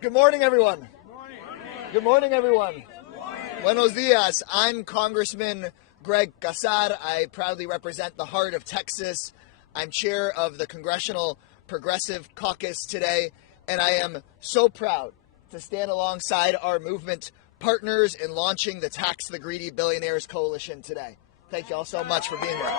Good morning, everyone. Good morning, everyone. Buenos dias. I'm Congressman Greg Casar. I proudly represent the heart of Texas. I'm chair of the Congressional Progressive Caucus today, and I am so proud to stand alongside our movement partners in launching the Tax the Greedy Billionaires Coalition today. Thank you all so much for being here.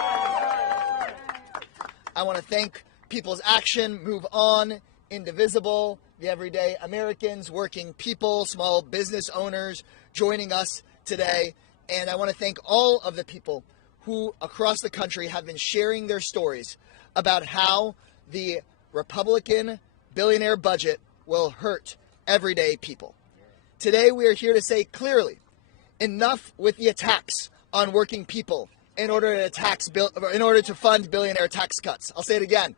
I want to thank People's Action, Move On, Indivisible, the everyday Americans, working people, small business owners joining us today. And I want to thank all of the people who across the country have been sharing their stories about how the Republican billionaire budget will hurt everyday people. Today we are here to say clearly, enough with the attacks on working people in order to fund billionaire tax cuts. I'll say it again.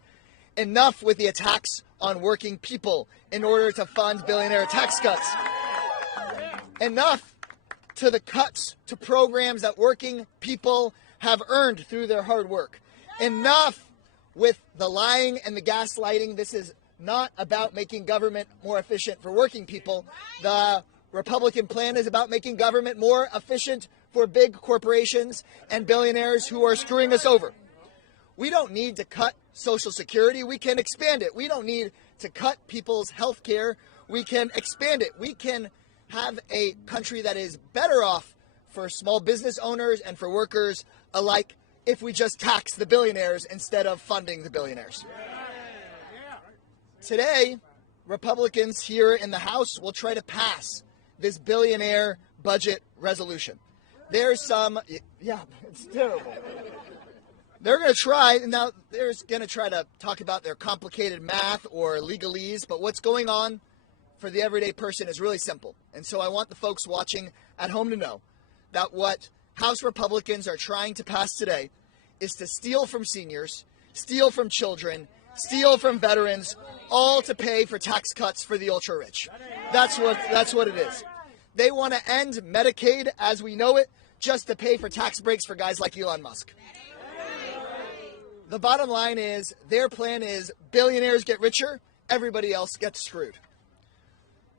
Enough with the attacks on working people in order to fund billionaire tax cuts. Enough to the cuts to programs that working people have earned through their hard work. Enough with the lying and the gaslighting. This is not about making government more efficient for working people. The Republican plan is about making government more efficient for big corporations and billionaires who are screwing us over. We don't need to cut Social Security. We can expand it. We don't need to cut people's health care. We can expand it. We can have a country that is better off for small business owners and for workers alike if we just tax the billionaires instead of funding the billionaires. Today, Republicans here in the House will try to pass this billionaire budget resolution. There's it's terrible. They're going to try to talk about their complicated math or legalese, but what's going on for the everyday person is really simple. And so I want the folks watching at home to know that what House Republicans are trying to pass today is to steal from seniors, steal from children, steal from veterans, all to pay for tax cuts for the ultra-rich. That's what it is. They want to end Medicaid as we know it just to pay for tax breaks for guys like Elon Musk. The bottom line is their plan is billionaires get richer, everybody else gets screwed.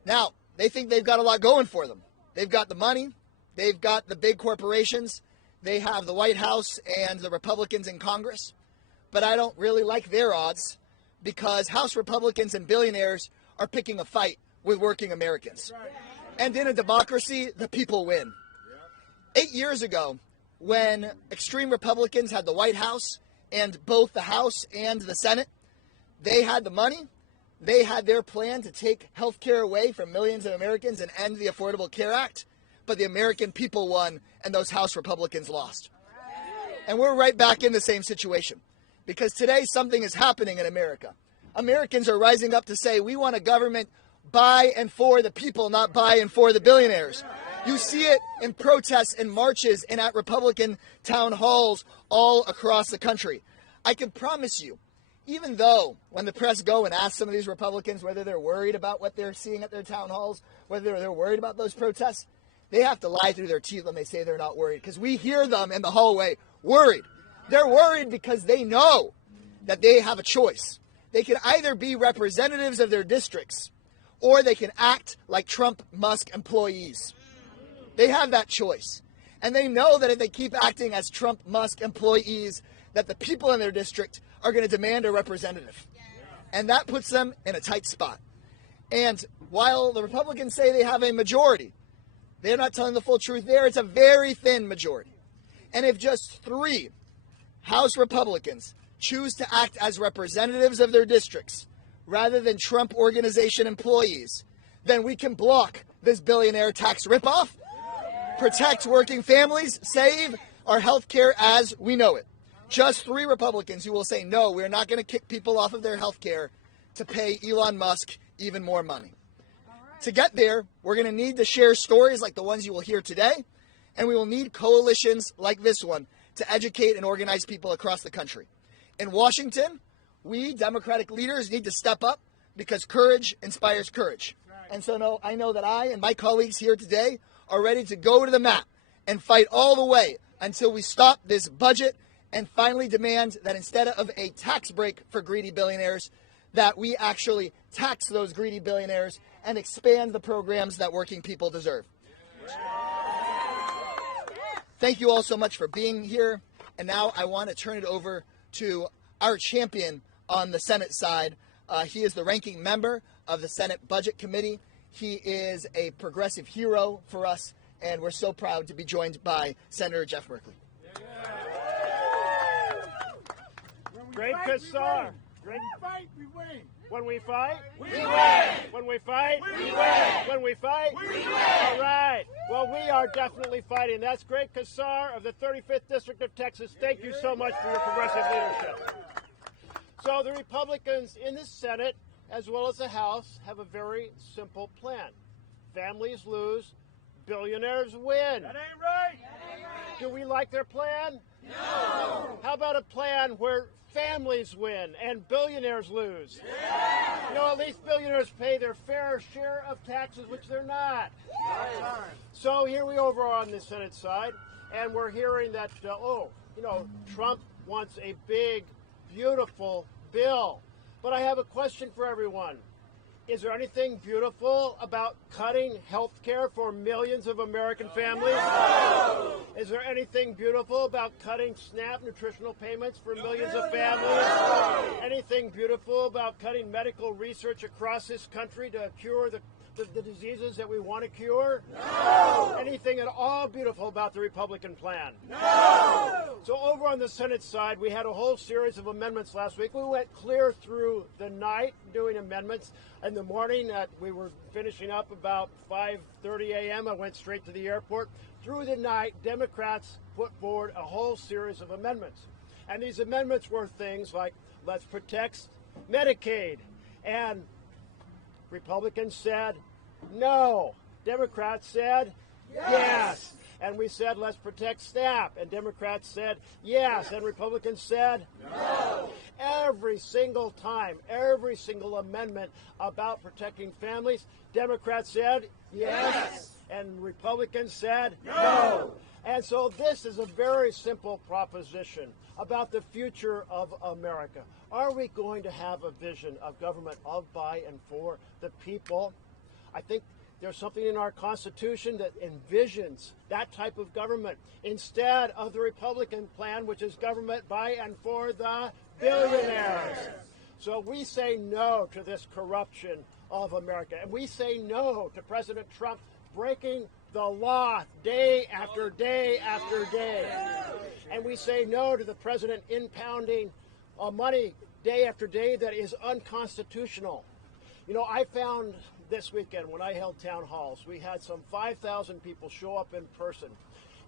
Now, they think they've got a lot going for them. They've got the money, they've got the big corporations, they have the White House and the Republicans in Congress. But I don't really like their odds because House Republicans and billionaires are picking a fight with working Americans. And in a democracy, the people win. 8 years ago, when extreme Republicans had the White House and both the House and the Senate, they had the money, they had their plan to take health care away from millions of Americans and end the Affordable Care Act, but the American people won and those House Republicans lost. And we're right back in the same situation because today something is happening in America. Americans are rising up to say we want a government by and for the people, not by and for the billionaires. You see it in protests and marches and at Republican town halls all across the country. I can promise you, even though when the press go and ask some of these Republicans whether they're worried about what they're seeing at their town halls, whether they're worried about those protests, they have to lie through their teeth when they say they're not worried because we hear them in the hallway worried. They're worried because they know that they have a choice. They can either be representatives of their districts or they can act like Trump Musk employees. They have that choice. And they know that if they keep acting as Trump Musk employees, that the people in their district are going to demand a representative. And that puts them in a tight spot. And while the Republicans say they have a majority, they're not telling the full truth there. It's a very thin majority. And if just 3 House Republicans choose to act as representatives of their districts rather than Trump Organization employees, then we can block this billionaire tax ripoff, protect working families, save our health care as we know it. Just 3 Republicans who will say, no, we're not going to kick people off of their health care to pay Elon Musk even more money. To get there, we're going to need to share stories like the ones you will hear today, and we will need coalitions like this one to educate and organize people across the country. In Washington, we Democratic leaders need to step up because courage inspires courage. And so I know that I and my colleagues here today are ready to go to the mat and fight all the way until we stop this budget and finally demand that instead of a tax break for greedy billionaires, that we actually tax those greedy billionaires and expand the programs that working people deserve. Thank you all so much for being here. And now I want to turn it over to our champion on the Senate side. He is the ranking member of the Senate Budget Committee. He is a progressive hero for us, and we're so proud to be joined by Senator Jeff Merkley. Great Kassar. When we fight, we win. When we fight, we win. When we fight, we win. When we fight, we win. All right. Well, we are definitely fighting. That's Great Kassar of the 35th District of Texas. Thank you so much for your progressive leadership. So the Republicans in the Senate, as well as the House, have a very simple plan. Families lose, billionaires win. That ain't right. Do we like their plan? No. How about a plan where families win and billionaires lose? Yeah. You know, at least billionaires pay their fair share of taxes, which they're not. Yes. So here we over on the Senate side, and we're hearing that, Trump wants a big, beautiful bill. But I have a question for everyone. Is there anything beautiful about cutting health care for millions of American families? No! Is there anything beautiful about cutting SNAP nutritional payments for millions of families? No! Anything beautiful about cutting medical research across this country to cure the diseases that we want to cure? No! Anything at all beautiful about the Republican plan? No! So over on the Senate side, we had a whole series of amendments last week. We went clear through the night doing amendments. In the morning, we were finishing up about 5:30 a.m. I went straight to the airport. Through the night, Democrats put forward a whole series of amendments. And these amendments were things like, let's protect Medicaid. And Republicans said no. Democrats said yes. And we said, let's protect SNAP. And Democrats said yes. And Republicans said no. Every single time, every single amendment about protecting families, Democrats said yes. And Republicans said no. And so this is a very simple proposition about the future of America. Are we going to have a vision of government of, by, and for the people? I think there's something in our Constitution that envisions that type of government instead of the Republican plan, which is government by and for the billionaires. So we say no to this corruption of America. And we say no to President Trump breaking the law day after day after day. And we say no to the president impounding money day after day that is unconstitutional. You know, I found this weekend when I held town halls, we had some 5,000 people show up in person.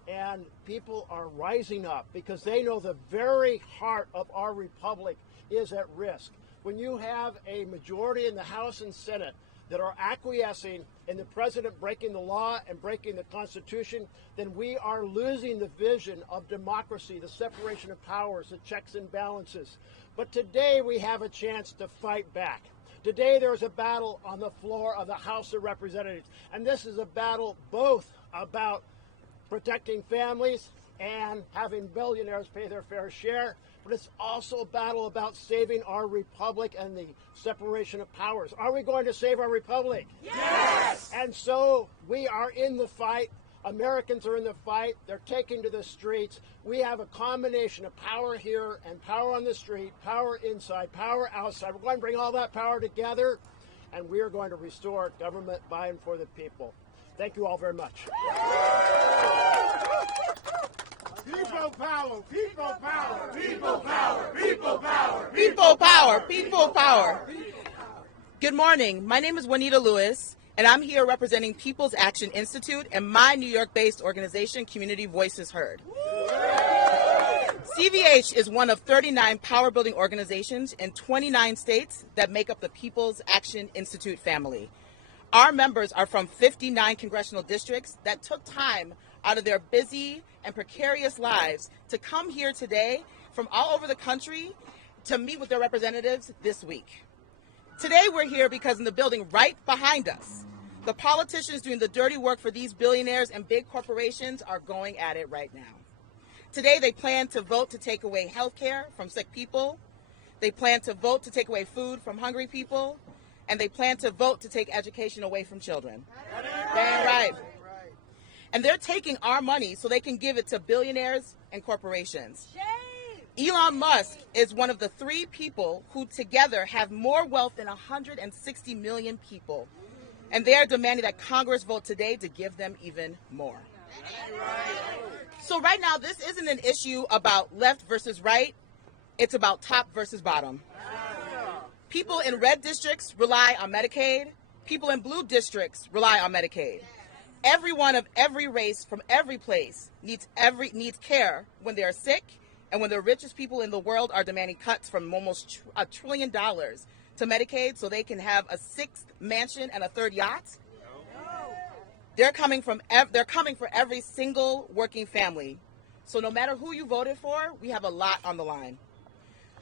And people are rising up because they know the very heart of our republic is at risk. When you have a majority in the House and Senate that are acquiescing in the president breaking the law and breaking the Constitution, then we are losing the vision of democracy, the separation of powers, the checks and balances. But today we have a chance to fight back. Today there is a battle on the floor of the House of Representatives, and this is a battle both about protecting families and having billionaires pay their fair share, but it's also a battle about saving our republic and the separation of powers. Are we going to save our republic? Yes! And so we are in the fight. Americans are in the fight. They're taking to the streets. We have a combination of power here and power on the street, power inside, power outside. We're going to bring all that power together, and we are going to restore government by and for the people. Thank you all very much. People power, people power, people power, people power, people power, people power. Good morning. My name is Juanita Lewis, and I'm here representing People's Action Institute and my New York-based organization, Community Voices Heard. CVH is one of 39 power-building organizations in 29 states that make up the People's Action Institute family. Our members are from 59 congressional districts that took time out of their busy and precarious lives to come here today from all over the country to meet with their representatives this week. Today we're here because in the building right behind us, the politicians doing the dirty work for these billionaires and big corporations are going at it right now. Today they plan to vote to take away health care from sick people. They plan to vote to take away food from hungry people. and they plan to vote to take education away from children. Damn right. And they're taking our money so they can give it to billionaires and corporations. Elon Musk is one of the 3 people who together have more wealth than 160 million people. And they are demanding that Congress vote today to give them even more. So right now, this isn't an issue about left versus right. It's about top versus bottom. People in red districts rely on Medicaid. People in blue districts rely on Medicaid. Everyone of every race from every place needs care when they are sick, and when the richest people in the world are demanding cuts from almost $1 trillion to Medicaid so they can have a 6th mansion and a 3rd yacht. They're coming for every single working family. So no matter who you voted for, we have a lot on the line.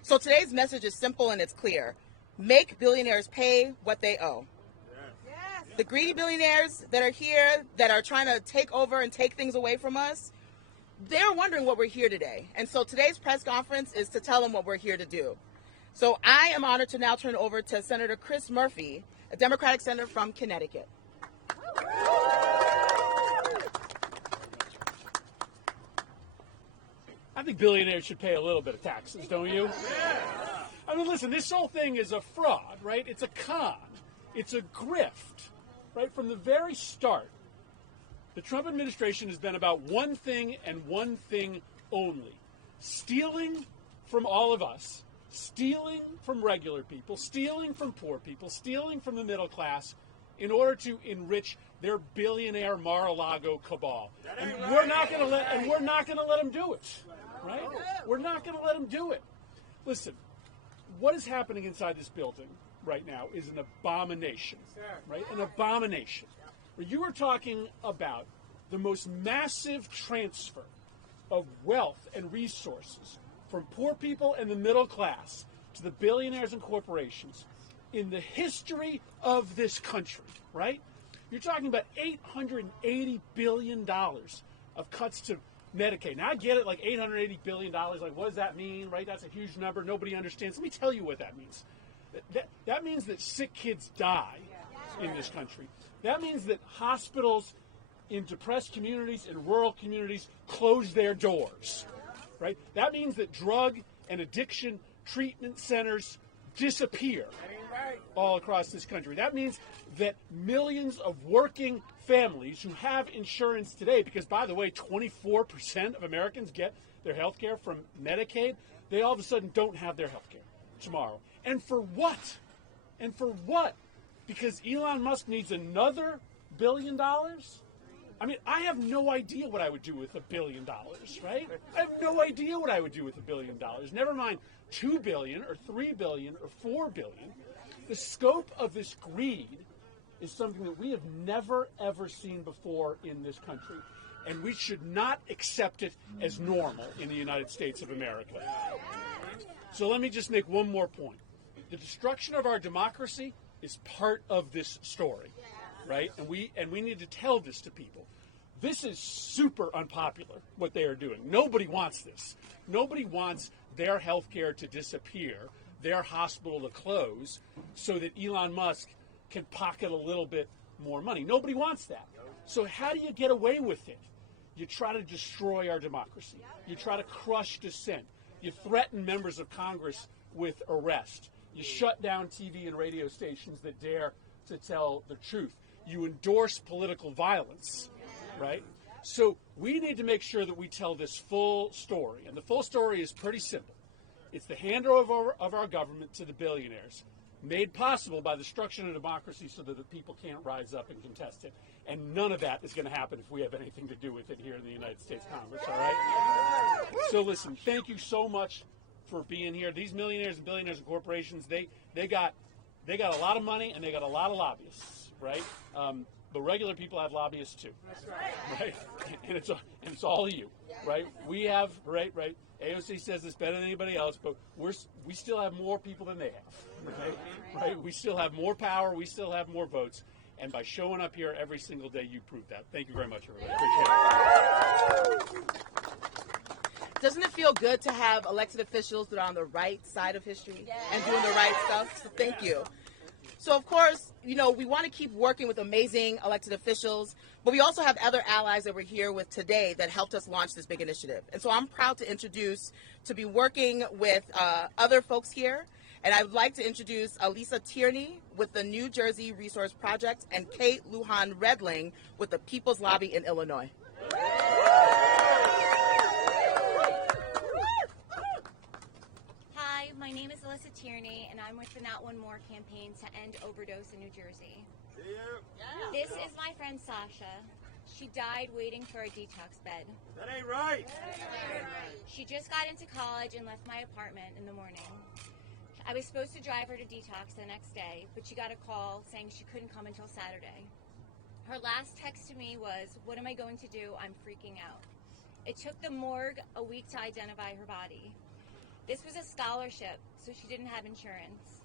So today's message is simple and it's clear. Make billionaires pay what they owe. The greedy billionaires that are here, that are trying to take over and take things away from us, they're wondering what we're here today. And so today's press conference is to tell them what we're here to do. So I am honored to now turn it over to Senator Chris Murphy, a Democratic senator from Connecticut. I think billionaires should pay a little bit of taxes, don't you? I mean, listen, this whole thing is a fraud, right? It's a con. It's a grift, right? From the very start, the Trump administration has been about one thing and one thing only: stealing from all of us, stealing from regular people, stealing from poor people, stealing from the middle class in order to enrich their billionaire Mar-a-Lago cabal. And we're not going to let them do it, right? We're not going to let them do it. Listen, what is happening inside this building right now is an abomination, right? An abomination. You are talking about the most massive transfer of wealth and resources from poor people and the middle class to the billionaires and corporations in the history of this country, right? You're talking about $880 billion of cuts to Medicaid. Now, I get it, like $880 billion, like what does that mean, right? That's a huge number. Nobody understands. Let me tell you what that means. That means that sick kids die in this country. That means that hospitals in depressed communities, in rural communities, close their doors, right? That means that drug and addiction treatment centers disappear all across this country. That means that millions of working families who have insurance today, because, by the way, 24% of Americans get their health care from Medicaid, they all of a sudden don't have their health care tomorrow. And for what? And for what? Because Elon Musk needs another $1 billion? I mean, I have no idea what I would do with $1 billion, right? I have no idea what I would do with $1 billion. Never mind $2 billion or $3 billion or $4 billion. The scope of this greed is something that we have never, ever seen before in this country. And we should not accept it as normal in the United States of America. So let me just make one more point. The destruction of our democracy is part of this story, right? And we need to tell this to people. This is super unpopular, what they are doing. Nobody wants this. Nobody wants their health care to disappear, their hospital to close, so that Elon Musk can pocket a little bit more money. Nobody wants that. So how do you get away with it? You try to destroy our democracy. You try to crush dissent. You threaten members of Congress with arrest. You shut down TV and radio stations that dare to tell the truth. You endorse political violence, right? So we need to make sure that we tell this full story. And the full story is pretty simple. It's the handover of our government to the billionaires, made possible by the destruction of democracy so that the people can't rise up and contest it. And none of that is going to happen if we have anything to do with it here in the United States Congress, all right? So listen, thank you so much for being here. These millionaires and billionaires and corporations, they got a lot of money and they got a lot of lobbyists, right? But regular people have lobbyists too, right? And it's all of you, right? We have, right? AOC says this better than anybody else, but we still have more people than they have, right? We still have more power. We still have more votes. And by showing up here every single day, you prove that. Thank you very much, everybody. Appreciate it. Doesn't it feel good to have elected officials that are on the right side of history and doing the right stuff? So thank you. So, of course, you know, we want to keep working with amazing elected officials, but we also have other allies that we're here with today that helped us launch this big initiative. And so I'm proud to be working with other folks here. And I would like to introduce Lisa Tierney with the New Jersey Resource Project and Kate Lujan Redling with the People's Lobby in Illinois. Hi, my name is Alyssa Tierney, and I'm with the Not One More campaign to end overdose in New Jersey. This is my friend Sasha. She died waiting for a detox bed. That ain't right. She just got into college and left my apartment in the morning. I was supposed to drive her to detox the next day, but she got a call saying she couldn't come until Saturday. Her last text to me was, "What am I going to do? I'm freaking out." It took the morgue a week to identify her body. This was a scholarship, so she didn't have insurance.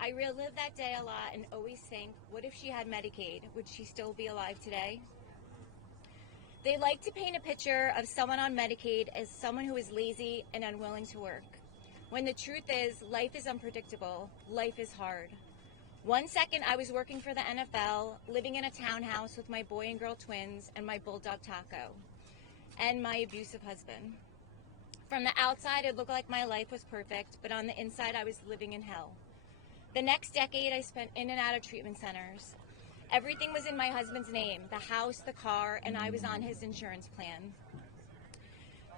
I relive that day a lot and always think, what if she had Medicaid? Would she still be alive today? They like to paint a picture of someone on Medicaid as someone who is lazy and unwilling to work. When the truth is, life is unpredictable. Life is hard. One second I was working for the NFL, living in a townhouse with my boy and girl twins and my bulldog Taco, and my abusive husband. From the outside, it looked like my life was perfect, but on the inside, I was living in hell. The next decade, I spent in and out of treatment centers. Everything was in my husband's name, the house, the car, and I was on his insurance plan.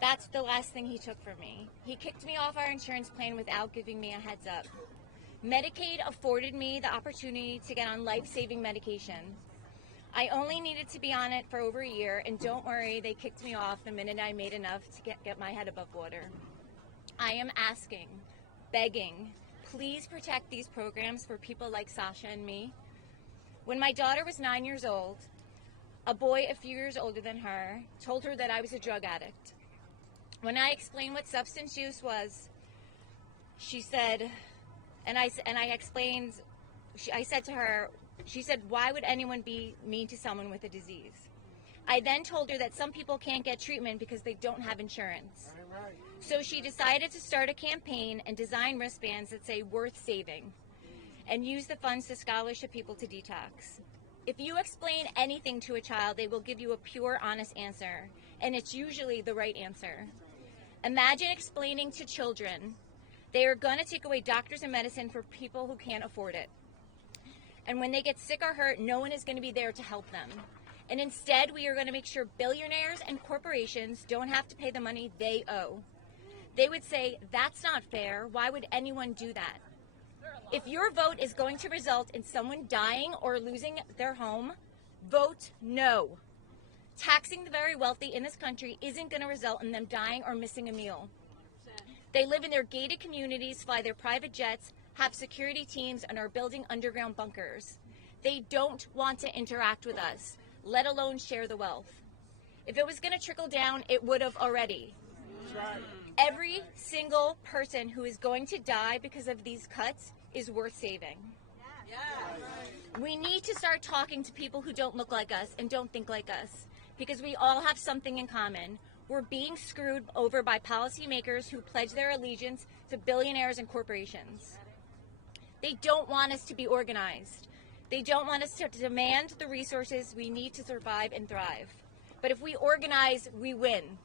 That's the last thing he took from me. He kicked me off our insurance plan without giving me a heads up. Medicaid afforded me the opportunity to get on life-saving medication. I only needed to be on it for over a year, and don't worry, they kicked me off the minute I made enough to get my head above water. I am asking, begging, please protect these programs for people like Sasha and me. When my daughter was 9 years old, a boy a few years older than her told her that I was a drug addict. When I explained what substance use was, she said, I said to her, she said, "Why would anyone be mean to someone with a disease?" I then told her that some people can't get treatment because they don't have insurance. So she decided to start a campaign and design wristbands that say "worth saving" and use the funds to scholarship people to detox. If you explain anything to a child, they will give you a pure, honest answer, and it's usually the right answer. Imagine explaining to children they are going to take away doctors and medicine for people who can't afford it. And when they get sick or hurt, no one is going to be there to help them. And instead, we are going to make sure billionaires and corporations don't have to pay the money they owe. They would say, that's not fair. Why would anyone do that? If your vote is going to result in someone dying or losing their home, vote no. Taxing the very wealthy in this country isn't going to result in them dying or missing a meal. They live in their gated communities, fly their private jets, have security teams, and are building underground bunkers. They don't want to interact with us, let alone share the wealth. If it was going to trickle down, it would have already. Every single person who is going to die because of these cuts is worth saving. We need to start talking to people who don't look like us and don't think like us, because we all have something in common. We're being screwed over by policymakers who pledge their allegiance to billionaires and corporations. They don't want us to be organized. They don't want us to demand the resources we need to survive and thrive. But if we organize, we win.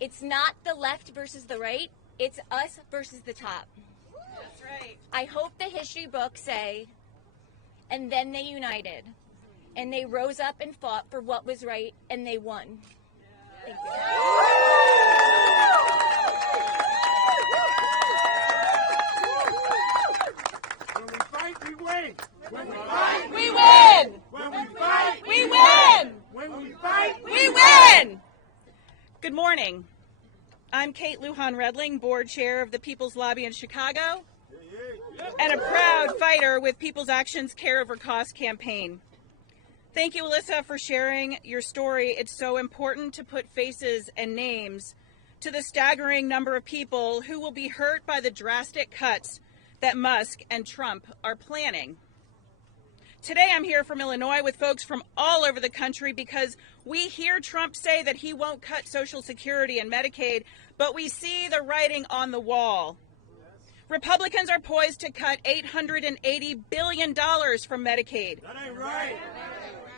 It's not the left versus the right. It's us versus the top. That's right. I hope the history books say, and then they united. And they rose up and fought for what was right, and they won. Thank you. When we fight, we win. When we fight, We win! when we fight, We win! when we fight, We win! Good morning. I'm Kate Lujan Redling, board chair of the People's Lobby in Chicago, and a proud fighter with People's Action's Care Over Cost campaign. Thank you, Alyssa, for sharing your story. It's so important to put faces and names to the staggering number of people who will be hurt by the drastic cuts that Musk and Trump are planning. Today I'm here from Illinois with folks from all over the country because we hear Trump say that he won't cut Social Security and Medicaid, but we see the writing on the wall. Republicans are poised to cut $880 billion from Medicaid. That ain't right.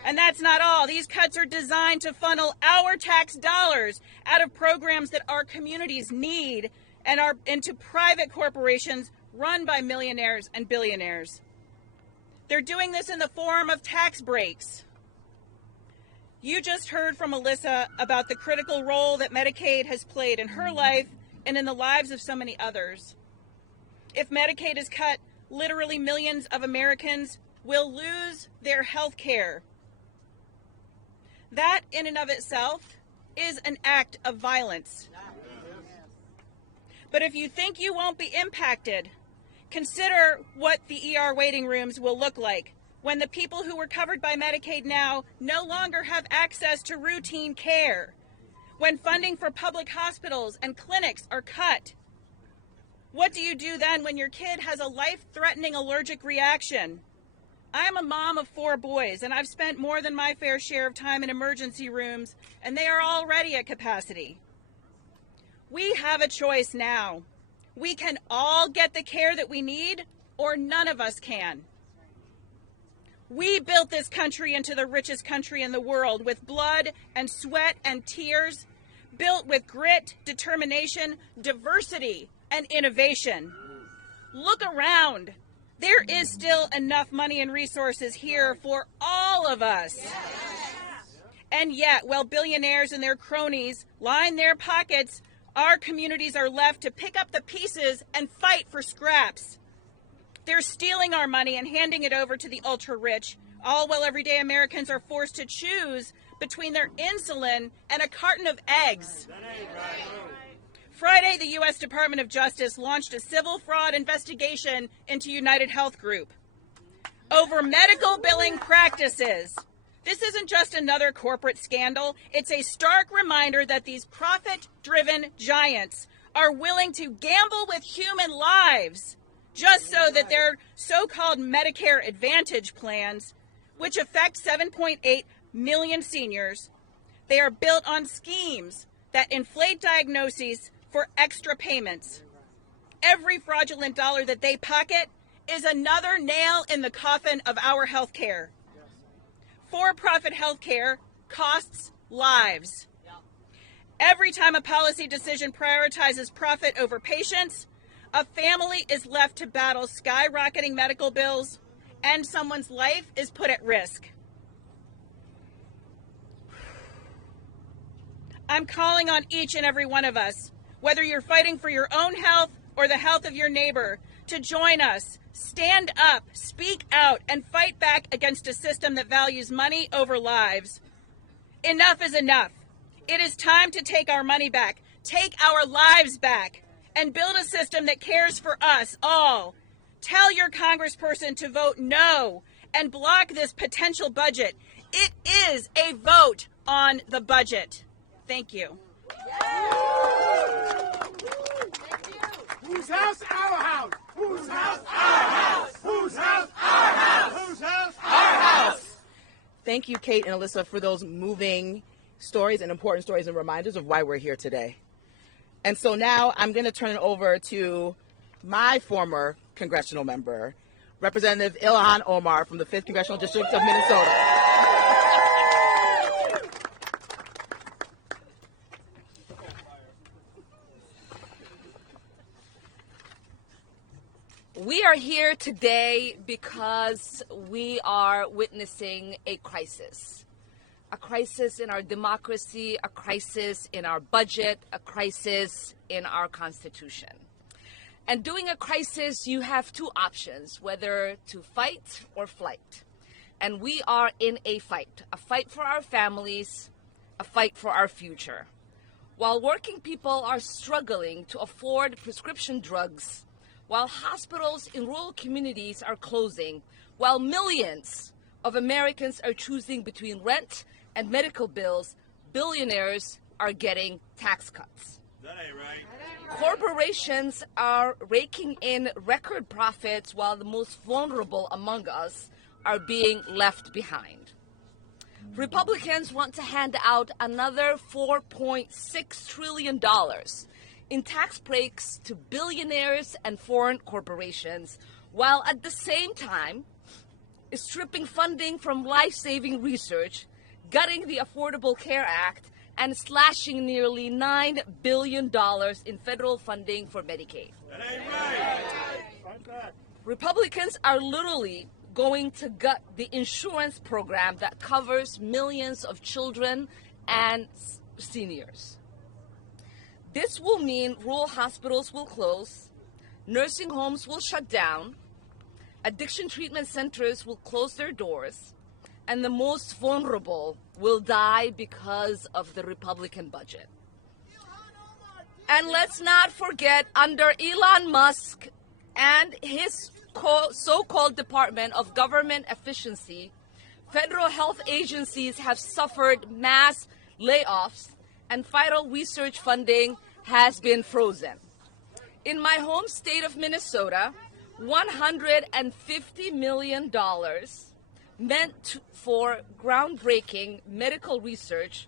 And that's not all. These cuts are designed to funnel our tax dollars out of programs that our communities need and are into private corporations run by millionaires and billionaires. They're doing this in the form of tax breaks. You just heard from Alyssa about the critical role that Medicaid has played in her life and in the lives of so many others. If Medicaid is cut, literally millions of Americans will lose their health care. That in and of itself is an act of violence. But if you think you won't be impacted, consider what the ER waiting rooms will look like when the people who were covered by Medicaid now no longer have access to routine care, when funding for public hospitals and clinics are cut. What do you do then when your kid has a life-threatening allergic reaction? I'm a mom of 4 boys, and I've spent more than my fair share of time in emergency rooms, and they are already at capacity. We have a choice now. We can all get the care that we need, or none of us can. We built this country into the richest country in the world with blood and sweat and tears, built with grit, determination, diversity, and innovation. Look around. There is still enough money and resources here for all of us. And yet, while billionaires and their cronies line their pockets, our communities are left to pick up the pieces and fight for scraps. They're stealing our money and handing it over to the ultra-rich, all while everyday Americans are forced to choose between their insulin and a carton of eggs. Friday, the U.S. Department of Justice launched a civil fraud investigation into United Health Group over medical billing practices. This isn't just another corporate scandal. It's a stark reminder that these profit-driven giants are willing to gamble with human lives just so that their so-called Medicare Advantage plans, which affect 7.8 million seniors, they are built on schemes that inflate diagnoses for extra payments. Every fraudulent dollar that they pocket is another nail in the coffin of our health care. For-profit health care costs lives. Every time a policy decision prioritizes profit over patients, a family is left to battle skyrocketing medical bills, and someone's life is put at risk. I'm calling on each and every one of us, whether you're fighting for your own health or the health of your neighbor, to join us, stand up, speak out, and fight back against a system that values money over lives. Enough is enough. It is time to take our money back, take our lives back, and build a system that cares for us all. Tell your congressperson to vote no and block this potential budget. It is a vote on the budget. Thank you. Whose house? Our house. Whose house? Our house. Whose house? Our house. Whose house? Our house. Thank you, Kate and Alyssa, for those moving stories and important stories and reminders of why we're here today. And so now I'm going to turn it over to my former congressional member, Representative Ilhan Omar from the 5th Congressional District of Minnesota. We are here today because we are witnessing a crisis in our democracy, a crisis in our budget, a crisis in our Constitution. And during a crisis, you have 2 options, whether to fight or flight. And we are in a fight for our families, a fight for our future. While working people are struggling to afford prescription drugs, while hospitals in rural communities are closing, while millions of Americans are choosing between rent and medical bills, billionaires are getting tax cuts. That ain't right. Corporations are raking in record profits while the most vulnerable among us are being left behind. Republicans want to hand out another $4.6 trillion in tax breaks to billionaires and foreign corporations, while at the same time stripping funding from life-saving research, gutting the Affordable Care Act, and slashing nearly $9 billion in federal funding for Medicaid. That ain't right. Republicans are literally going to gut the insurance program that covers millions of children and seniors. This will mean rural hospitals will close, nursing homes will shut down, addiction treatment centers will close their doors, and the most vulnerable will die because of the Republican budget. And let's not forget, under Elon Musk and his so-called Department of Government Efficiency, federal health agencies have suffered mass layoffs and vital research funding has been frozen. In my home state of Minnesota, $150 million meant for groundbreaking medical research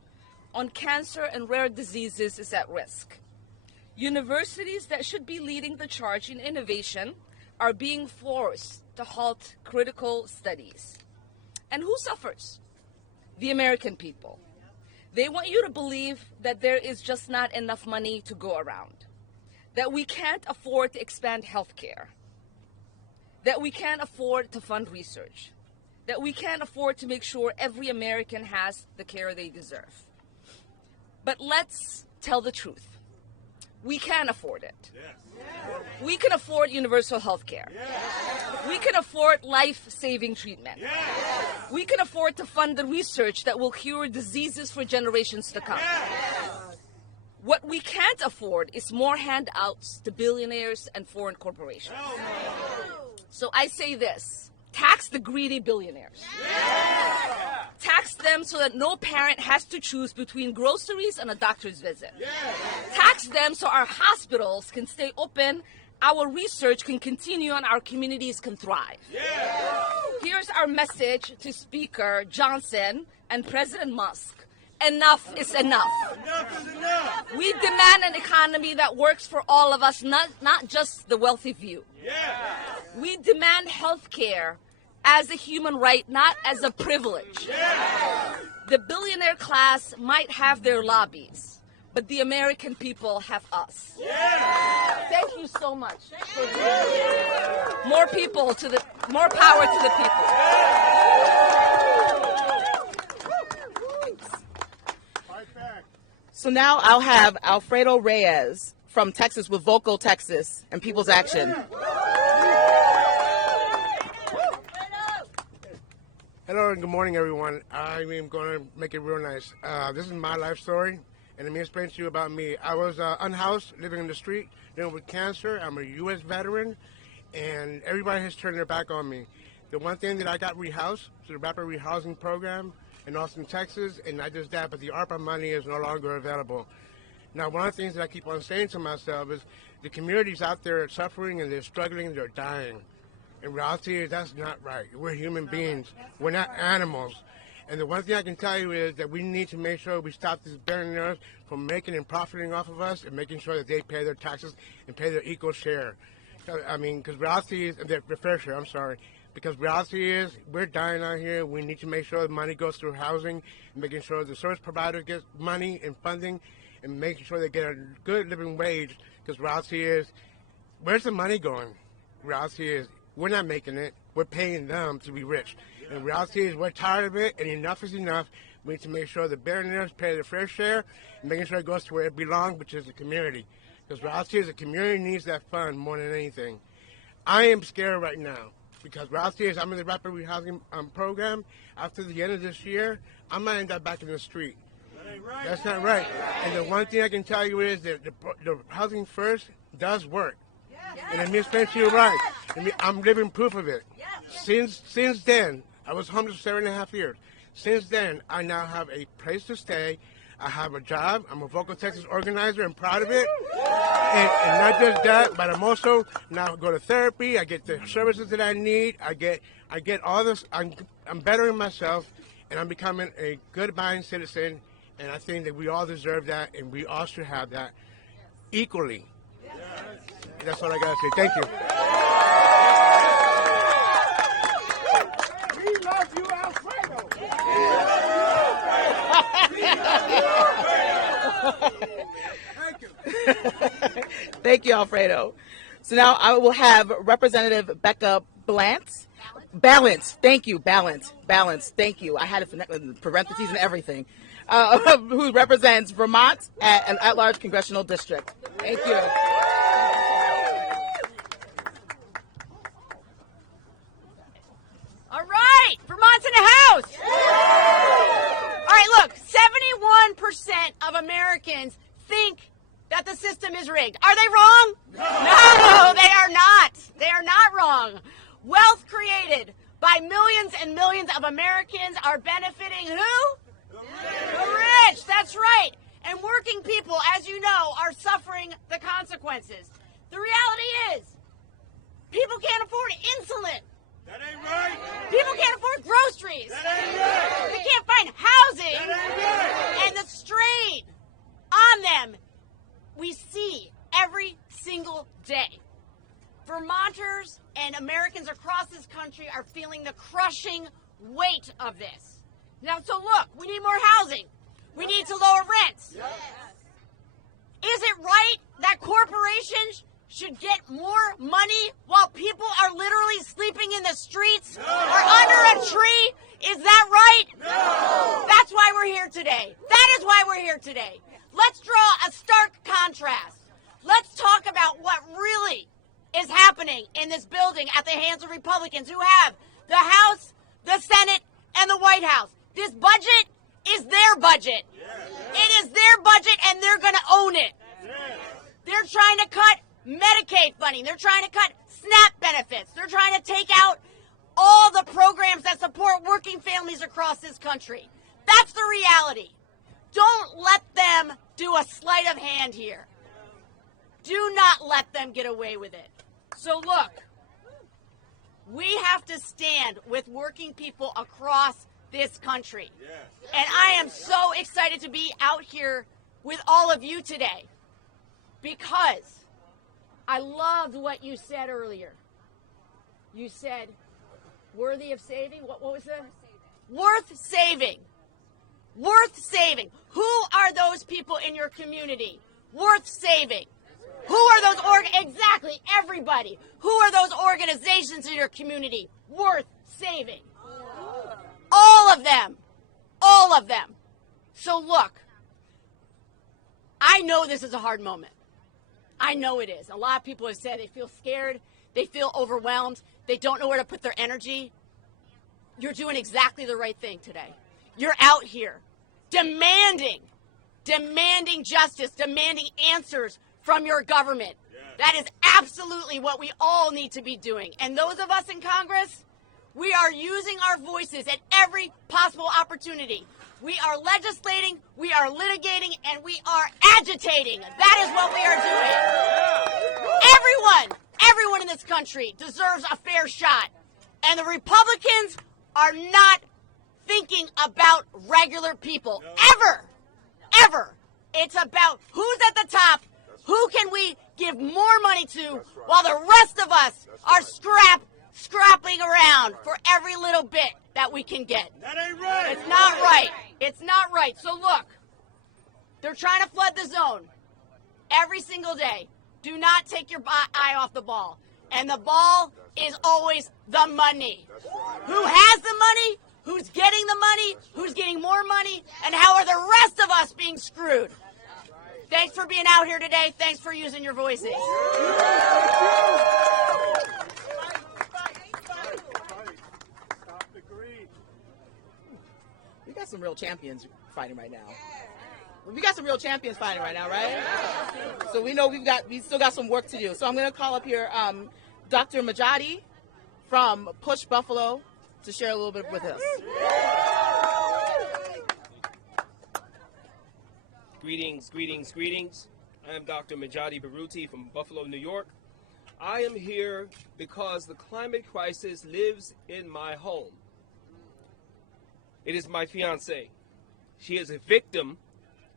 on cancer and rare diseases is at risk. Universities that should be leading the charge in innovation are being forced to halt critical studies. And who suffers? The American people. They want you to believe that there is just not enough money to go around, that we can't afford to expand healthcare, that we can't afford to fund research, that we can't afford to make sure every American has the care they deserve. But let's tell the truth. We can afford it. Yes. We can afford universal health care. Yes. We can afford life-saving treatment. Yes. We can afford to fund the research that will cure diseases for generations to come. Yes. What we can't afford is more handouts to billionaires and foreign corporations. So I say this, tax the greedy billionaires. Yes. Tax them so that no parent has to choose between groceries and a doctor's visit. Yes. Tax them so our hospitals can stay open, our research can continue, and our communities can thrive. Yes. Here's our message to Speaker Johnson and President Musk. Enough is enough. Enough is enough. We demand an economy that works for all of us, not just the wealthy few. Yes. We demand health care as a human right, not as a privilege. Yes. The billionaire class might have their lobbies, but the American people have us. Yes. Thank you so much. More power to the people. Fight back. So now I'll have Alfredo Reyes from Texas with Vocal Texas and People's Action. Hello and good morning, everyone. I am going to make it real nice. This is my life story, and let me explain to you about me. I was unhoused, living in the street, dealing with cancer. I'm a U.S. veteran, and everybody has turned their back on me. The one thing that I got rehoused to the Rapid Rehousing Program in Austin, Texas, and not just that, but the ARPA money is no longer available. Now, one of the things that I keep on saying to myself is the communities out there are suffering and they're struggling, they're dying. In reality, that's not right. We're human beings. We're not animals. And the one thing I can tell you is that we need to make sure we stop these billionaires from making and profiting off of us and making sure that they pay their taxes and pay their equal share. I mean, because reality is, their fair share, I'm sorry. Because reality is, we're dying out here. We need to make sure the money goes through housing, and making sure the service provider gets money and funding, and making sure they get a good living wage. Because reality is, where's the money going? Reality is, we're not making it. We're paying them to be rich. And reality is we're tired of it, and enough is enough. We need to make sure the billionaires pay their fair share and making sure it goes to where it belongs, which is the community. Because reality is the community needs that fund more than anything. I am scared right now because reality is I'm in the Rapid Rehousing Program. After the end of this year, I might end up back in the street. That ain't right. That's not right. And the one thing I can tell you is that the Housing First does work. And let me explain to you right. I'm living proof of it. Since then, I was homeless for 7.5 years. Since then, I now have a place to stay. I have a job. I'm a Vocal Texas organizer. I'm proud of it. And not just that, but I'm also now go to therapy. I get the services that I need. I get all this. I'm bettering myself, and I'm becoming a good-abiding citizen. And I think that we all deserve that, and we all should have that. equally. That's all I got to say. Thank you. We love you, Alfredo. Thank you. Thank you, Alfredo. So now I will have Representative Becca Balance. Thank you, Balance. Thank you. I had it with parentheses and everything. Who represents Vermont at an at-large congressional district. Thank you. All right, Vermont's in the house. All right, look, 71% of Americans think that the system is rigged. Are they wrong? No, they are not. They are not wrong. Wealth created by millions and millions of Americans are benefiting who? The rich. That's right. And working people, as you know, are suffering the consequences. The reality is, people can't afford insulin. That ain't right. People can't afford groceries. That ain't right. They can't find housing. That ain't right. And the strain on them we see every single day. Vermonters and Americans across this country are feeling the crushing weight of this. Now, so look, we need more housing. We need to lower rents. Yes. Is it right that corporations should get more money while people are literally sleeping in the streets or under a tree? Is that right? No. That's why we're here today. That is why we're here today. Let's draw a stark contrast. Let's talk about what really is happening in this building at the hands of Republicans who have the House, the Senate, and the White House. This budget is their budget. It is their budget, and they're going to own it. They're trying to cut Medicaid funding. They're trying to cut SNAP benefits. They're trying to take out all the programs that support working families across this country. That's the reality. Don't let them do a sleight of hand here. Do not let them get away with it. So look, we have to stand with working people across this country. And I am so excited to be out here with all of you today because I loved what you said earlier. You said, worthy of saving? What was it? Worth saving. Worth saving. Who are those people in your community? Worth saving. Who are those exactly, everybody. Who are those organizations in your community worth saving? All of them. All of them. So look, I know this is a hard moment. I know it is. A lot of people have said they feel scared, they feel overwhelmed, they don't know where to put their energy. You're doing exactly the right thing today. You're out here demanding justice, demanding answers from your government. That is absolutely what we all need to be doing. And those of us in Congress, we are using our voices at every possible opportunity. We are legislating, we are litigating, and we are agitating. That is what we are doing. Everyone in this country deserves a fair shot. And the Republicans are not thinking about regular people. Ever. It's about who's at the top, who can we give more money to, while the rest of us are scrapping around for every little bit that we can get. That ain't right. It's not right. It's not right. So look, they're trying to flood the zone every single day. Do not take your eye off the ball. And the ball is always the money. Who has the money? Who's getting the money? Who's getting more money? And how are the rest of us being screwed? Thanks for being out here today. Thanks for using your voices. We got some real champions fighting right now. We got some real champions fighting right now, right? So we know we still got some work to do. So I'm going to call up here Dr. Majadi from Push Buffalo to share a little bit with us. Greetings. I am Dr. Majadi Baruti from Buffalo, New York. I am here because the climate crisis lives in my home. It is my fiancée. She is a victim,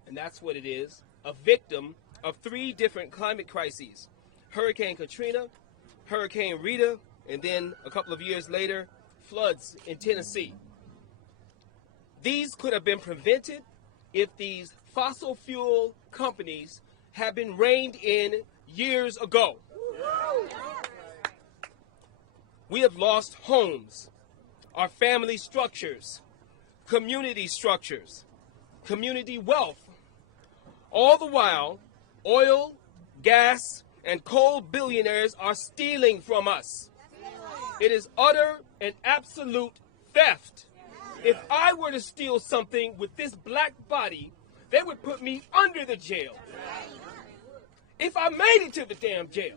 and that's what it is, a victim of 3 different climate crises: Hurricane Katrina, Hurricane Rita, and then a couple of years later, floods in Tennessee. These could have been prevented if these fossil fuel companies had been reined in years ago. We have lost homes, our family structures, community structures, community wealth. All the while, oil, gas, and coal billionaires are stealing from us. It is utter and absolute theft. If I were to steal something with this black body, they would put me under the jail. If I made it to the damn jail.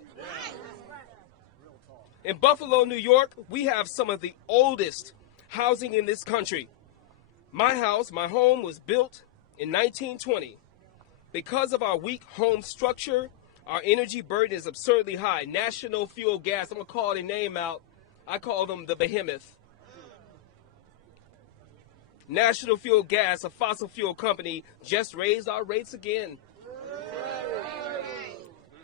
In Buffalo, New York, we have some of the oldest housing in this country. My house, my home, was built in 1920. Because of our weak home structure, our energy burden is absurdly high. National Fuel Gas, I'm going to call their name out. I call them the behemoth. National Fuel Gas, a fossil fuel company, just raised our rates again.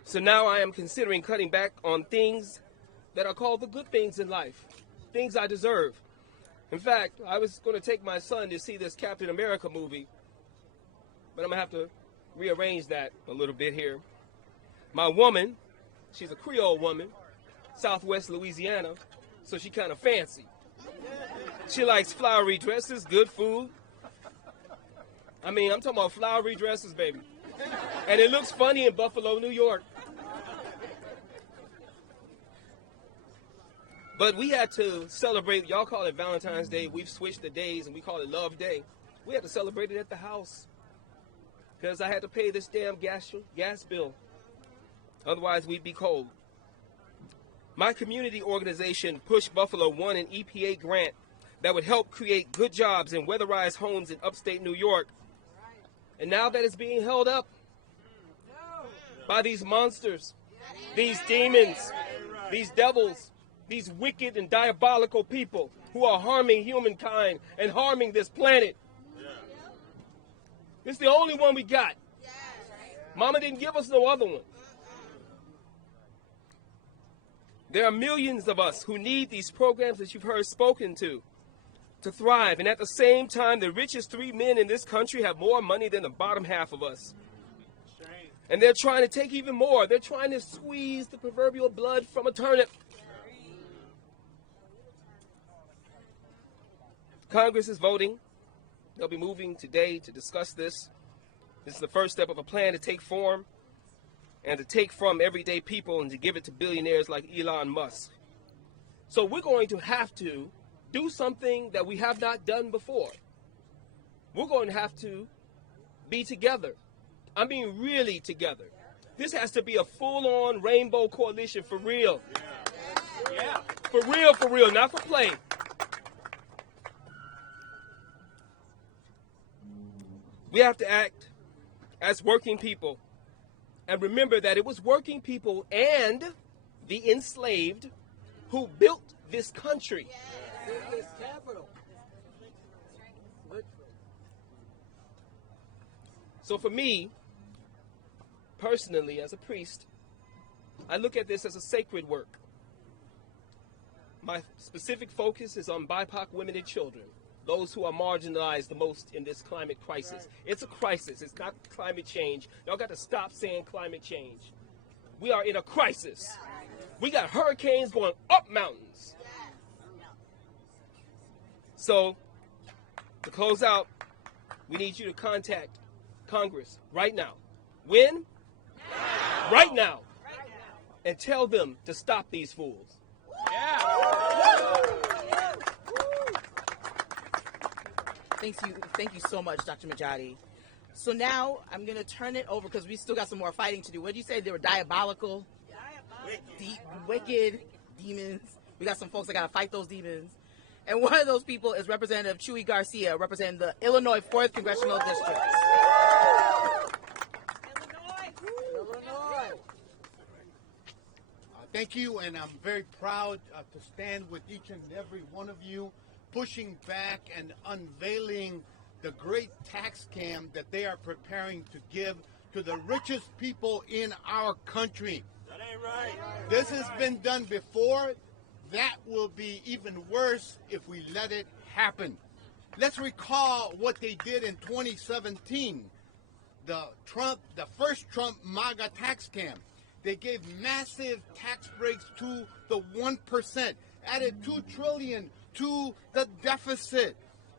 So now I am considering cutting back on things that are called the good things in life, things I deserve. In fact, I was going to take my son to see this Captain America movie, but I'm going to have to rearrange that a little bit here. My woman, she's a Creole woman, Southwest Louisiana, so she kind of fancy. She likes flowery dresses, good food. I mean, I'm talking about flowery dresses, baby. And it looks funny in Buffalo, New York. But we had to celebrate, y'all call it Valentine's Day, we've switched the days and we call it Love Day. We had to celebrate it at the house because I had to pay this damn gas bill. Otherwise, we'd be cold. My community organization, Push Buffalo, won an EPA grant that would help create good jobs and weatherized homes in upstate New York. And now that it's being held up by these monsters, these demons, these devils, these wicked and diabolical people who are harming humankind and harming this planet. It's the only one we got. Mama didn't give us no other one. There are millions of us who need these programs that you've heard spoken to thrive. And at the same time, the richest 3 men in this country have more money than the bottom half of us. And they're trying to take even more. They're trying to squeeze the proverbial blood from a turnip. Congress is voting. They'll be moving today to discuss this. This is the first step of a plan to take form and to take from everyday people and to give it to billionaires like Elon Musk. So we're going to have to do something that we have not done before. We're going to have to be together. I mean, really together. This has to be a full-on rainbow coalition for real. Yeah. For real, not for play. We have to act as working people and remember that it was working people and the enslaved who built this country. So for me, personally, as a priest, I look at this as a sacred work. My specific focus is on BIPOC women and children, those who are marginalized the most in this climate crisis. It's a crisis. It's not climate change. Y'all got to stop saying climate change. We are in a crisis. We got hurricanes going up mountains. So, to close out, we need you to contact Congress right now. When? Now. Right now. And tell them to stop these fools. Yeah. Thank you so much, Dr. Majati. So now I'm going to turn it over because we still got some more fighting to do. What did you say? They were diabolical, wicked demons. We got some folks that got to fight those demons. And one of those people is Representative Chuy Garcia, representing the Illinois 4th Congressional District. Thank you, and I'm very proud to stand with each and every one of you, pushing back and unveiling the great tax scam that they are preparing to give to the richest people in our country. That ain't right. This has been done before. That will be even worse if we let it happen. Let's recall what they did in 2017. The first Trump MAGA tax scam. They gave massive tax breaks to the 1%, added $2 trillion to the deficit,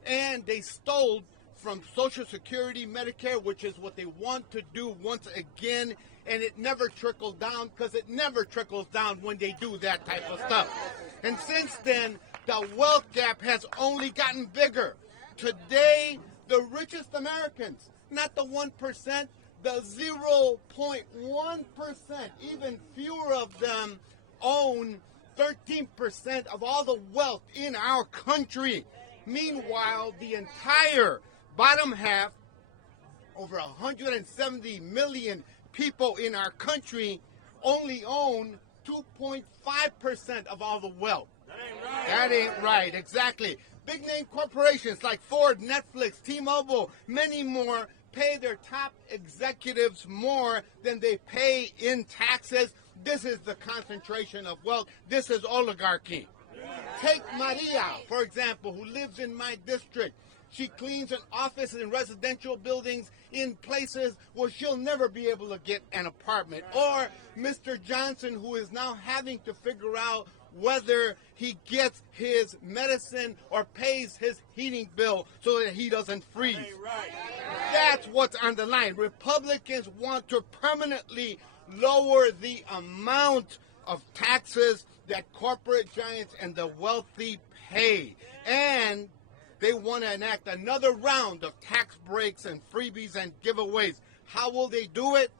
and they stole from Social Security, Medicare, which is what they want to do once again, and it never trickled down because it never trickles down when they do that type of stuff. And since then, the wealth gap has only gotten bigger. Today, the richest Americans, not the 1%, the 0.1%, even fewer of them own 13% of all the wealth in our country. Meanwhile, the entire bottom half, over 170 million people in our country, only own 2.5% of all the wealth. That ain't right. That ain't right, exactly. Big name corporations like Ford, Netflix, T-Mobile, many more pay their top executives more than they pay in taxes. This is the concentration of wealth. This is oligarchy. Take Maria, for example, who lives in my district. She cleans an office in residential buildings in places where she'll never be able to get an apartment. Or Mr. Johnson, who is now having to figure out whether he gets his medicine or pays his heating bill so that he doesn't freeze. That's what's on the line. Republicans want to permanently lower the amount of taxes that corporate giants and the wealthy pay. And they want to enact another round of tax breaks and freebies and giveaways. How will they do it?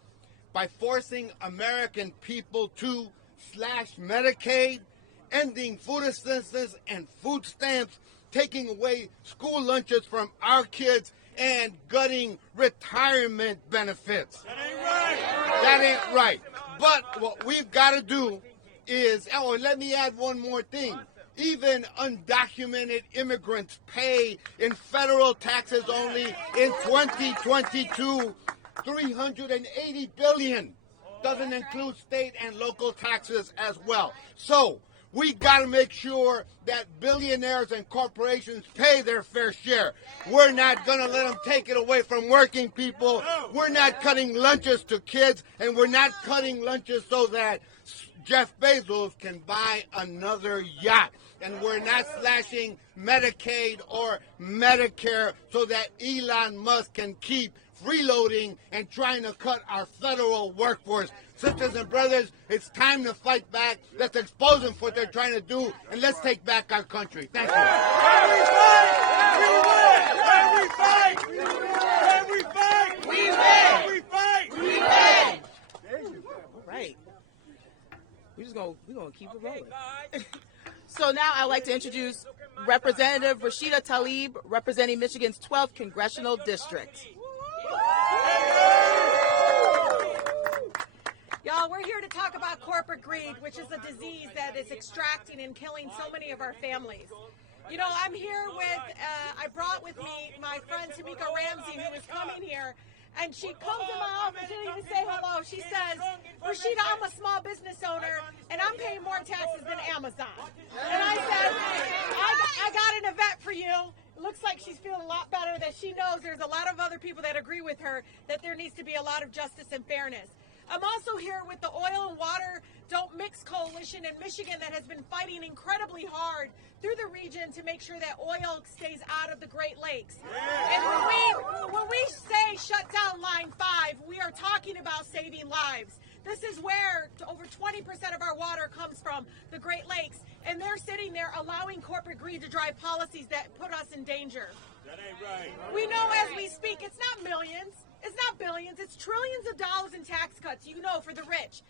By forcing American people to slash Medicaid, ending food assistance and food stamps, taking away school lunches from our kids, and gutting retirement benefits. That ain't right. That ain't right. But what we've got to do is, oh, and let me add one more thing. Even undocumented immigrants pay in federal taxes only in 2022 $380 billion. Doesn't include state and local taxes as well. So we got to make sure that billionaires and corporations pay their fair share. We're not going to let them take it away from working people. We're not cutting lunches to kids, and we're not cutting lunches so that Jeff Bezos can buy another yacht. And we're not slashing Medicaid or Medicare so that Elon Musk can keep freeloading and trying to cut our federal workforce. Sisters and brothers, it's time to fight back. Let's expose them for what they're trying to do, and let's take back our country. Thank you. When we fight, we win. When we fight, we win. When we fight, we win. All right. We're gonna keep it rolling. So now I'd like to introduce Representative Rashida Tlaib, representing Michigan's 12th Congressional District. Y'all, we're here to talk about corporate greed, which is a disease that is extracting and killing so many of our families. You know, I'm here with, I brought with me my friend Tamika Ramsey, who is coming here, and she comes in my office, she didn't even say hello. She says, Rashida, I'm a small business owner, and I'm paying more taxes than Amazon. And I said, I got an event for you. It looks like she's feeling a lot better, that she knows there's a lot of other people that agree with her that there needs to be a lot of justice and fairness. I'm also here with the Oil and Water Don't Mix Coalition in Michigan that has been fighting incredibly hard through the region to make sure that oil stays out of the Great Lakes. And when we say shut down Line 5, we are talking about saving lives. This is where over 20% of our water comes from, the Great Lakes, and they're sitting there allowing corporate greed to drive policies that put us in danger. That ain't right. We know as we speak, it's not millions, it's not billions, it's trillions of dollars in tax cuts, you know, for the rich.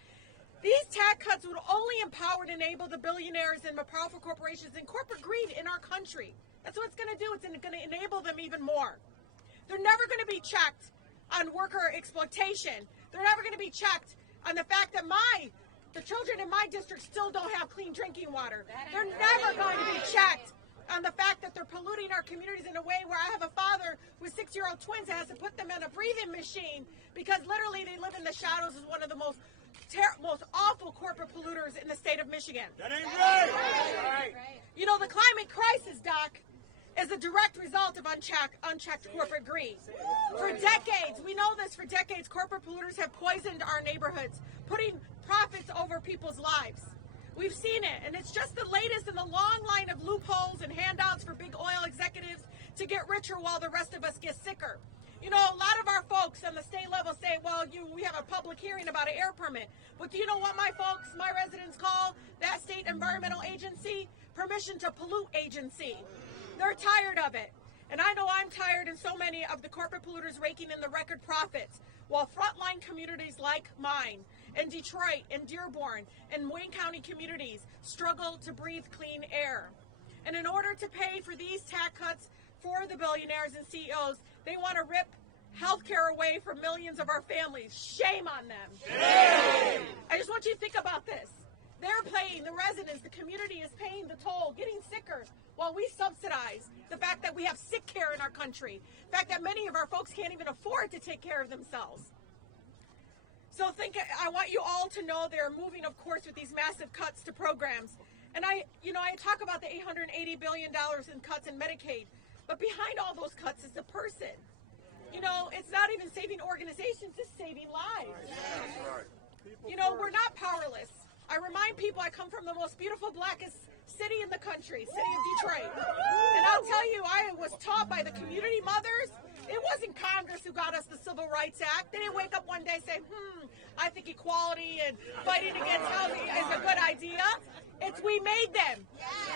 These tax cuts would only empower and enable the billionaires and powerful corporations and corporate greed in our country. That's what it's going to do. It's going to enable them even more. They're never going to be checked on worker exploitation. They're never going to be checked on the fact that the children in my district still don't have clean drinking water. They're never going to be checked on the fact that they're polluting our communities in a way where I have a father with 6-year-old twins that has to put them in a breathing machine because literally they live in the shadows as one of the most awful corporate polluters in the state of Michigan. That ain't right. You know, the climate crisis, Doc, is a direct result of unchecked corporate greed. For decades, we know this, for decades, corporate polluters have poisoned our neighborhoods, putting profits over people's lives. We've seen it, and it's just the latest in the long line of loopholes and handouts for big oil executives to get richer while the rest of us get sicker. You know, a lot of our folks on the state level say, well, we have a public hearing about an air permit. But do you know what my residents call that state environmental agency? Permission to pollute agency. They're tired of it. And I know I'm tired, and so many of the corporate polluters raking in the record profits, while frontline communities like mine, in Detroit, and Dearborn, and Wayne County communities struggle to breathe clean air. And in order to pay for these tax cuts for the billionaires and CEOs, they want to rip health care away from millions of our families. Shame on them. Shame! I just want you to think about this. They're paying, the residents, the community is paying the toll, getting sicker, while we subsidize the fact that we have sick care in our country, the fact that many of our folks can't even afford to take care of themselves. So I want you all to know they're moving, of course, with these massive cuts to programs. And I talk about the $880 billion in cuts in Medicaid, but behind all those cuts is the person. You know, it's not even saving organizations, it's saving lives. You know, we're not powerless. I remind people I come from the most beautiful, blackest city in the country, city of Detroit. And I'll tell you, I was taught by the community mothers. It wasn't Congress who got us the Civil Rights Act. They didn't wake up one day and say, I think equality and fighting against housing is a good idea. It's we made them.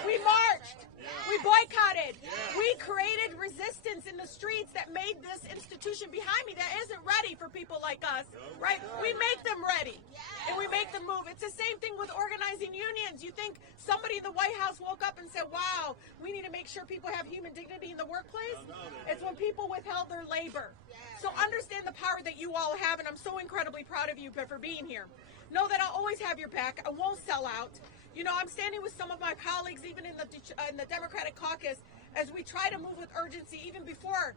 We marched. We boycotted. We created resistance in the streets that made this institution behind me that isn't ready for people like us, right? We make them ready, and we make them move. It's the same thing with organizing unions. You think somebody in the White House woke up and said, wow, we need to make sure people have human dignity in the workplace? It's when people withheld their labor. So understand the power that you all have, and I'm so incredibly proud of you for being here. Know that I'll always have your back. I won't sell out. You know, I'm standing with some of my colleagues, even in the Democratic caucus, as we try to move with urgency, even before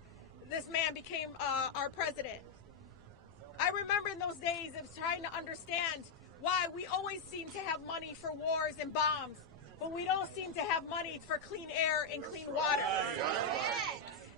this man became our president. I remember in those days of trying to understand why we always seem to have money for wars and bombs, but we don't seem to have money for clean air and clean water.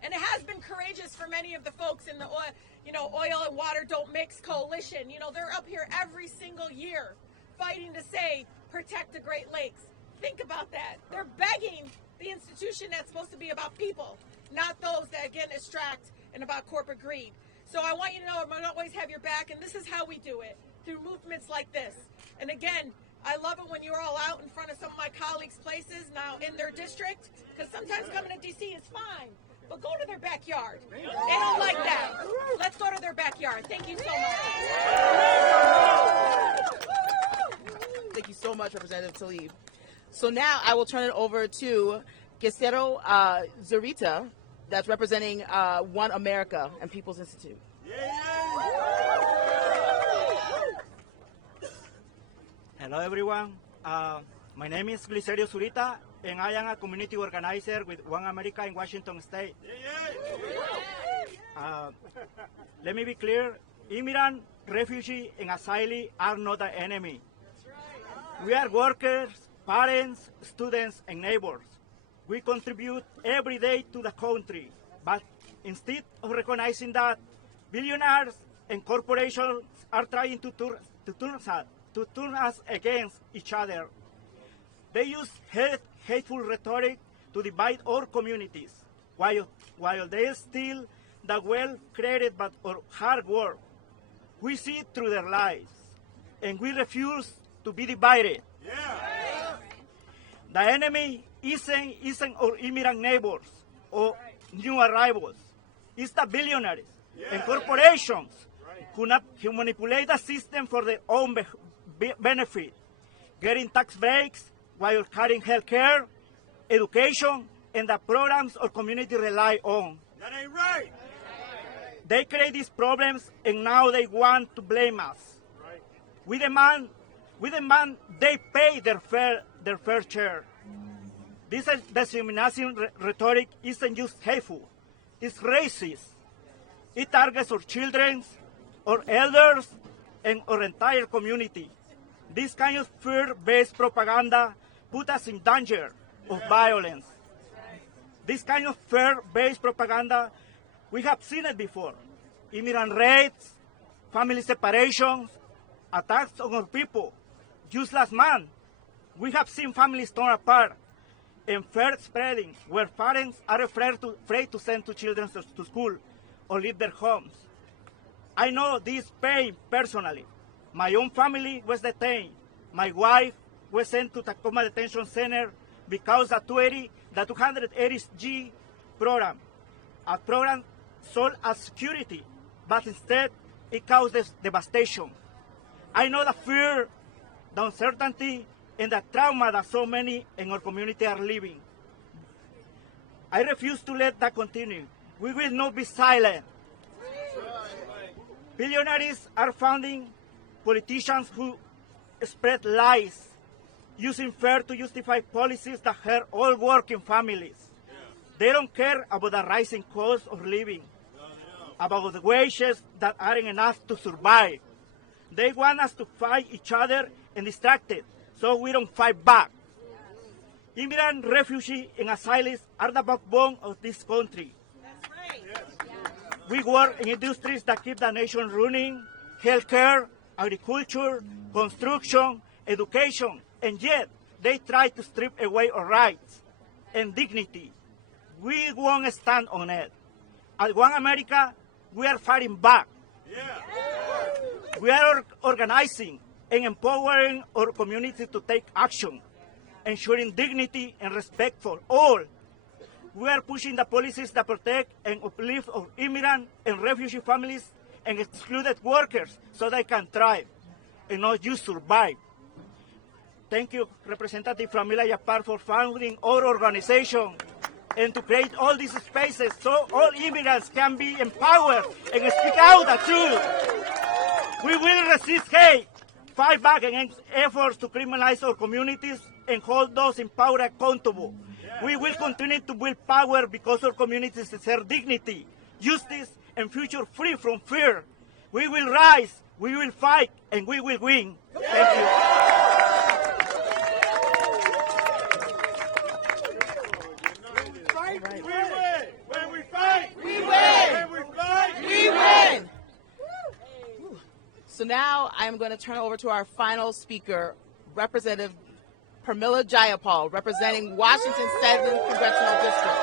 And it has been courageous for many of the folks in the Oil and Water Don't Mix coalition. You know, they're up here every single year fighting to say, protect the Great Lakes. Think about that. They're begging the institution that's supposed to be about people, not those that, again, extract and about corporate greed. So I want you to know I'm going to always have your back, and this is how we do it, through movements like this. And again, I love it when you're all out in front of some of my colleagues' places now in their district, because sometimes coming to D.C. is fine, but go to their backyard. They don't like that. Let's go to their backyard. Thank you so much. Thank you so much, Representative Tlaib. So now I will turn it over to Gisero Zurita, that's representing One America and People's Institute. Hello, everyone. My name is Glicerio Zurita, and I am a community organizer with One America in Washington State. Let me be clear. Immigrant, refugee, and asylee are not an enemy. We are workers, parents, students, and neighbors. We contribute every day to the country, but instead of recognizing that, billionaires and corporations are trying to turn us against each other. They use hateful rhetoric to divide our communities, while they steal the well-created but hard work. We see through their lies, and we refuse to be divided. The enemy isn't our immigrant neighbors or new arrivals. It's the billionaires and corporations who manipulate the system for their own benefit, getting tax breaks while cutting health care, education, and the programs our community rely on. That ain't right. They create these problems, and now they want to blame us. We demand they pay their fair share. This discrimination rhetoric isn't just hateful, it's racist. It targets our children, our elders, and our entire community. This kind of fear-based propaganda puts us in danger of violence. This kind of fear-based propaganda, we have seen it before. Immigrant raids, family separations, attacks on our people. Just last month, we have seen families torn apart and fear spreading where parents are afraid to send their children to school or leave their homes. I know this pain personally. My own family was detained. My wife was sent to Tacoma Detention Center because of the 280G program, a program sold as security, but instead it causes devastation. I know the fear, the uncertainty, and the trauma that so many in our community are living. I refuse to let that continue. We will not be silent. Billionaires are funding politicians who spread lies, using fear to justify policies that hurt all working families. They don't care about the rising cost of living, about the wages that aren't enough to survive. They want us to fight each other and distracted, so we don't fight back. Immigrant, refugees, and asylees are the backbone of this country. We work in industries that keep the nation running: healthcare, agriculture, construction, education, and yet they try to strip away our rights and dignity. We won't stand on it. At One America, we are fighting back. We are organizing and empowering our community to take action, ensuring dignity and respect for all. We are pushing the policies that protect and uplift our immigrant and refugee families and excluded workers so they can thrive and not just survive. Thank you, Representative from Village Park, for founding our organization and to create all these spaces so all immigrants can be empowered and speak out the truth. We will resist hate, fight back against efforts to criminalize our communities, and hold those in power accountable. We will continue to build power because our communities deserve dignity, justice, and future free from fear. We will rise, we will fight, and we will win. Thank you. We win. When we fight, we win. When we fight, We win. So now I'm going to turn it over to our final speaker, Representative Pramila Jayapal, representing Washington 7th Congressional District.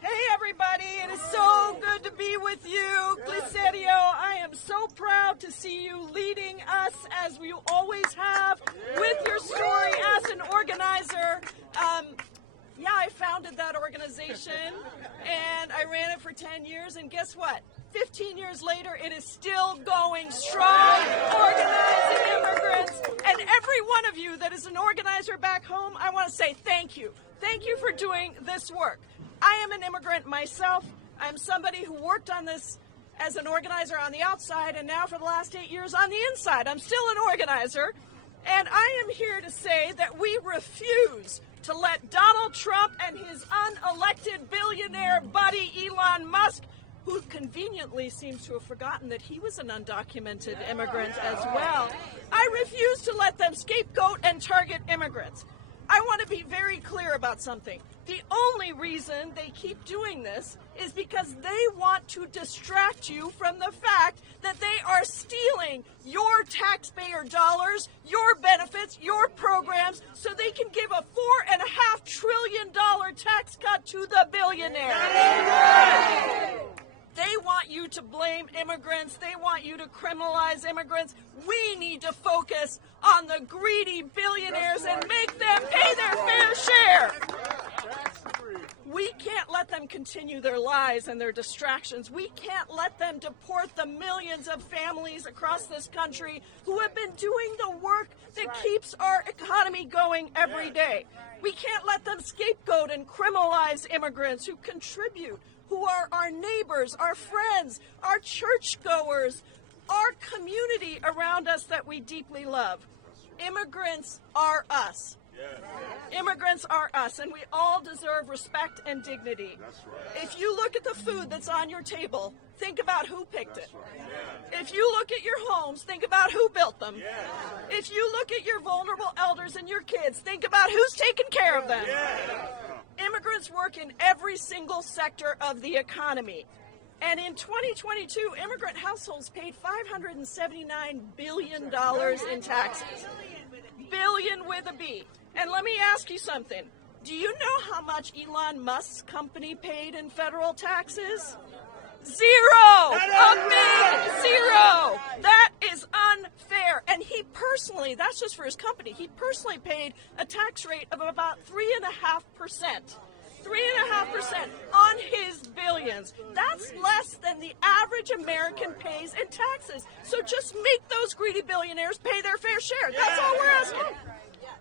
Hey everybody, it is so good to be with you. Glicerio, I am so proud to see you leading us as you always have with your story as an organizer. Yeah, I founded that organization and I ran it for 10 years, and guess what? 15 years later, it is still going strong, organizing immigrants. And every one of you that is an organizer back home, I want to say thank you. Thank you for doing this work. I am an immigrant myself. I'm somebody who worked on this as an organizer on the outside, and now for the last 8 years on the inside. I'm still an organizer, and I am here to say that we refuse to let Donald Trump and his unelected billionaire buddy Elon Musk, who conveniently seems to have forgotten that he was an undocumented immigrant as well. I refuse to let them scapegoat and target immigrants. I want to be very clear about something. The only reason they keep doing this is because they want to distract you from the fact that they are stealing your taxpayer dollars, your benefits, your programs, so they can give a $4.5 trillion tax cut to the billionaires. They want you to blame immigrants. They want you to criminalize immigrants. We need to focus on the greedy billionaires and make them pay their fair share. We can't let them continue their lies and their distractions. We can't let them deport the millions of families across this country who have been doing the work that keeps our economy going every day. We can't let them scapegoat and criminalize immigrants who contribute, who are our neighbors, our friends, our churchgoers, our community around us that we deeply love. immigrants are us. Immigrants are us, and we all deserve respect and dignity. If you look at the food that's on your table, think about who picked it. If you look at your homes, think about who built them. If you look at your vulnerable elders and your kids, think about who's taking care of them. Immigrants work in every single sector of the economy. And in 2022, immigrant households paid $579 billion in taxes. Billion with a B. And let me ask you something. Do you know how much Elon Musk's company paid in federal taxes? Zero! A big zero! That is unfair. And he personally, that's just for his company, he personally paid a tax rate of about 3.5%. 3.5% on his billions. That's less than the average American pays in taxes. So just make those greedy billionaires pay their fair share. That's all we're asking.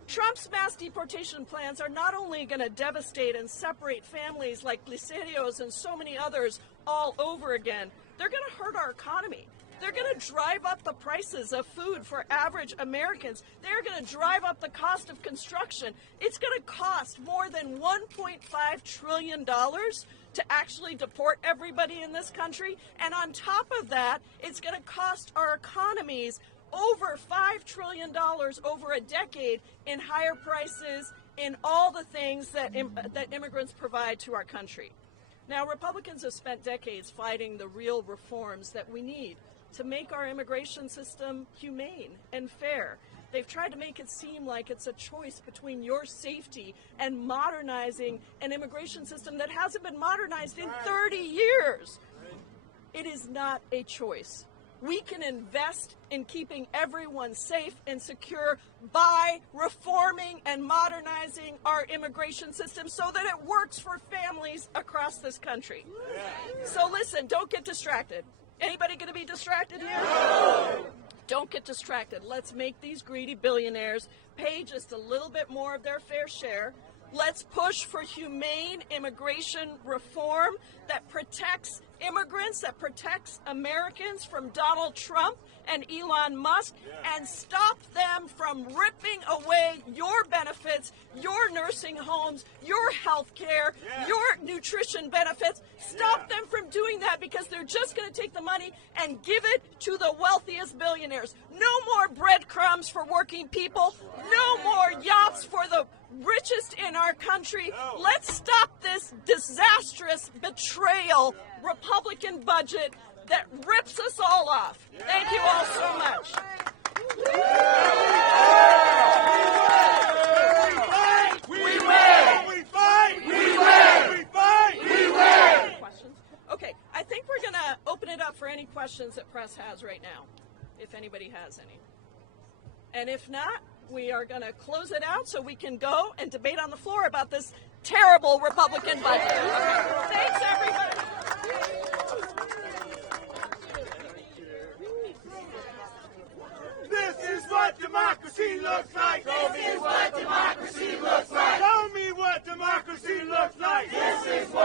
Trump's mass deportation plans are not only going to devastate and separate families like Liserios and so many others all over again, they're going to hurt our economy. They're going to drive up the prices of food for average Americans. They're going to drive up the cost of construction. It's going to cost more than $1.5 trillion to actually deport everybody in this country. And on top of that, it's going to cost our economies over $5 trillion over a decade in higher prices, in all the things that immigrants provide to our country. Now, Republicans have spent decades fighting the real reforms that we need to make our immigration system humane and fair. They've tried to make it seem like it's a choice between your safety and modernizing an immigration system that hasn't been modernized in 30 years. It is not a choice. We can invest in keeping everyone safe and secure by reforming and modernizing our immigration system so that it works for families across this country. So listen, don't get distracted. Anybody going to be distracted here? No. Don't get distracted. Let's make these greedy billionaires pay just a little bit more of their fair share. Let's push for humane immigration reform that protects immigrants, that protects Americans from Donald Trump and Elon Musk, and stop them from ripping away your benefits, your nursing homes, your health care, your nutrition benefits. Stop them from doing that, because they're just going to take the money and give it to the wealthiest billionaires. No more breadcrumbs for working people. No more yachts for the richest in our country. Let's stop this disastrous betrayal Republican budget that rips us all off. Thank you all so much. We win! We fight! We win! We fight! We win! Questions? Okay, I think we're going to open it up for any questions that press has right now, if anybody has any. And if not, we are going to close it out so we can go and debate on the floor about this terrible Republican budget. Thanks, everybody. This is what democracy looks like. This is what democracy looks like. Tell me what democracy looks like. This is what